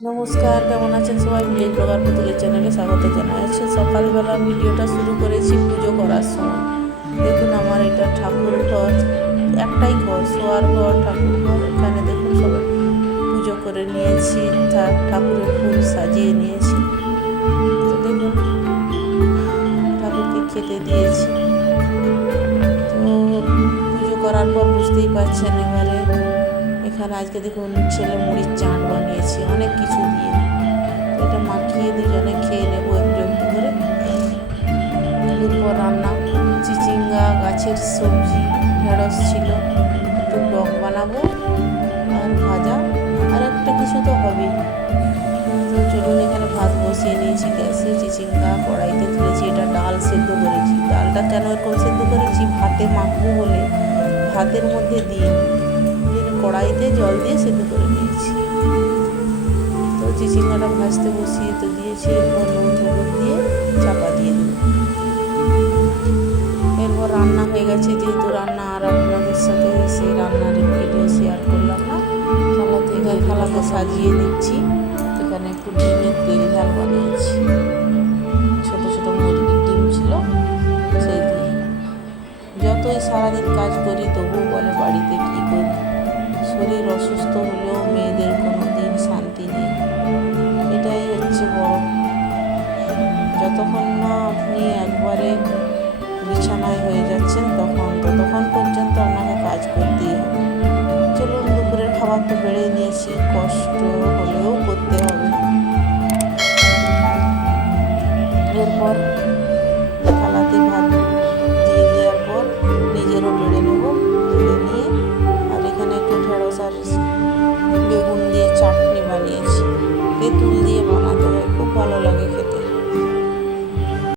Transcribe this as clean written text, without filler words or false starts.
নমস্কার, কেমন আছেন সবাই? ভিলেজ ব্লগার পুতুলের চ্যানেলে স্বাগত জানাচ্ছি। সকালবেলা ভিডিওটা শুরু করেছি পুজো করার সময়। দেখুন আমার এটা ঠাকুর ঘর, একটাই ঘর, শোয়ার ঘর, ঠাকুর ঘর। এখানে দেখুন সবাই পুজো করে নিয়েছি, ঠাকুরের ফুল সাজিয়ে নিয়েছি। তো দেখুন ঠাকুরকে খেতে দিয়েছি। তো পুজো করার পর বুঝতেই পারছেন এবারে এখানে আজকে দেখুন ছেলে মুড়ির চাট বানিয়েছি অনেক কিছু দিয়ে। এটা মাখিয়ে দুজনে খেয়ে নেবো একটু একটু করে। এরপর রান্না চিচিঙ্গা গাছের সবজি, ঢেঁড়স ছিল, একটু টক বানাবো আর ভাজা, আর একটা কিছু তো হবেই। তো চলুন, এখানে ভাত বসিয়ে নিয়েছি গ্যাসে, চিচিঙ্গা কড়াইতে তুলেছি। এটা ডাল সেদ্ধ করেছি। ডালটা কেন এরকম সেদ্ধ করেছি, ভাতে মাখবো বলে ভাতের মধ্যে দিয়ে কড়াইতে জল দিয়ে সেদ্ধ করে নিয়েছি। তো চিচিঙ্গাটা ভাজতে বসিয়ে তো দিয়েছি। এরপর নুন হলুদ দিয়ে চাপা দিয়ে দেবো। এরপর রান্না হয়ে গেছে, যেহেতু রান্না আর আপনাদের সাথে সেই রান্নার ভিডিও শেয়ার করলাম না। থালাতে সাজিয়ে দিচ্ছি। এখানে একটু ডিমের তেল ঝাল বানিয়েছি, ছোট ছোট মুরগির ডিম ছিল সেই দিয়ে। যতই সারাদিন কাজ করি তবুও বলে বাড়িতে কী করি, শরীর অসুস্থ হলেও মেয়েদের কোনো দিন শান্তি নেই। এটাই হচ্ছে বড়। যতক্ষণ না আপনি একবারে বিছানায় হয়ে যাচ্ছেন ততক্ষণ পর্যন্ত আপনাকে কাজ করতেই হবে। চলুন, দুপুরের খাবার তো বেড়ে নিয়েছি, কষ্ট হলেও করতে হবে। এরপর থালাতে ভাত দিয়ে দেওয়ার পর নিজেরও বেড়ে নেব, বেড়ে নিয়ে। আর এখানে একটু ঢেঁড়স আর বেগুন দিয়ে চাটনি বানিয়েছি, তেঁতুল দিয়ে বানাতে হয়।